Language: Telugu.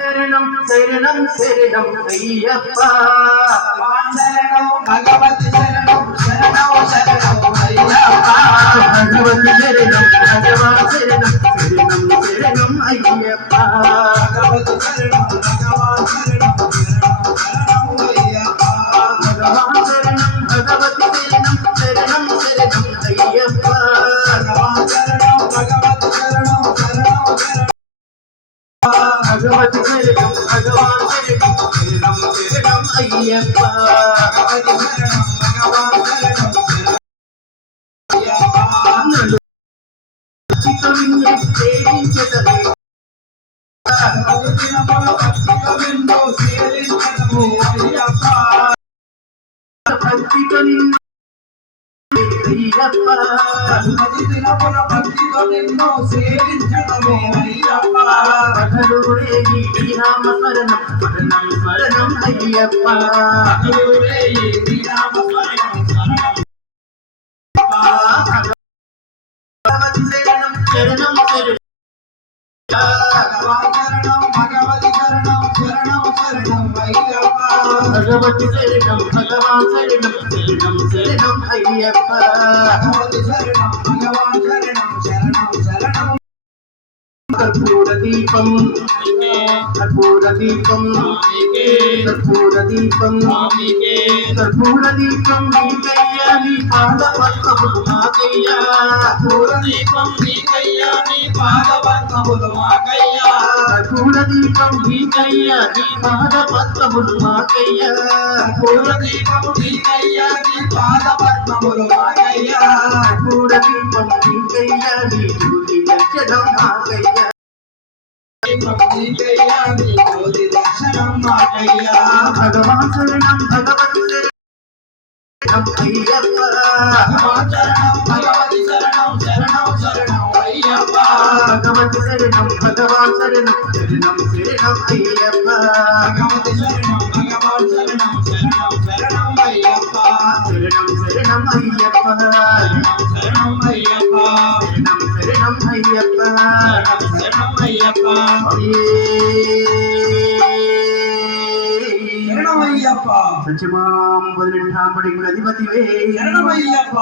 శరణం శరణం శరణం అయ్యప్ప శరణం భగవతి శరణం శరణం శరణం అయ్యప్ప భగవతి శరణం భగవాన్ శరణం శరణం శరణం అయ్యప్ప భగవతి శరణం భగవాన్ శరణం శరణం అయ్యప్ప భగవాన్ శరణం భగవతి శరణం శరణం శరణం అయ్యప్ప భగవాన్ శరణం భగవతి శరణం శరణం శరణం భగవతి శరణం భగవాన్ శరణం శరణం శరణం అయ్యప్ప భగవతి శరణం భగవాన్ శరణం శరణం అయ్యప్ప భక్తితో నిన్ను సేవించడమే అయ్యప్ప రామ స్మరణం స్మరణం స్మరణం అయ్యప్ప భగవతి శరణం శరణం శరణం భగవతి శరణం శరణం శరణం అయ్యప్ప భగవతి శరణం భగవాన్ శరణం శరణం శరణం అయ్యప్ప భగవతి శరణం భగవాన్ శరణం శరణం శరణం కర్పూర దీపం కర్పూర దీపం కర్పూర దీపం కర్పూర దీపం నీకయ్యా నీ పాద పద్మములు మాకయ్యా కర్పూర దీపం నీకయ్యా నీ పాద పద్మములు మాకయ్యా కర్పూర దీపం నీకయ్యా నీ పాద పద్మములు మాకయ్యా కర్పూర దీపం నీకయ్యా నీ పాద పద్మములు మాకయ్యా కర్పూర దీపం నీకయ్యా నీ జ్యోతి దర్శనం మాకయ్యా నీకయ్యా నీ జ్యోతి దర్శనం మాకయ్యా భగవాన్ శరణం భగవతి శరణం అయ్యప్ప భగవాన్ శరణం భగవతి శరణం శరణం శరణం అయ్యప్ప భగవతి శరణం భగవాన్ శరణం శరణం శరణం అయ్యప్ప భగవతి శరణం భగవాన్ శరణం శరణం శరణం అయ్యప్ప శరణం శరణం అయ్యప్ప శరణం అయ్యప్ప శరణం శరణం అయ్యప్ప శరణం అయ్యప్ప శరణమయ్యప్ప సత్యమాం 18 అధిపతివే శరణమయ్యప్ప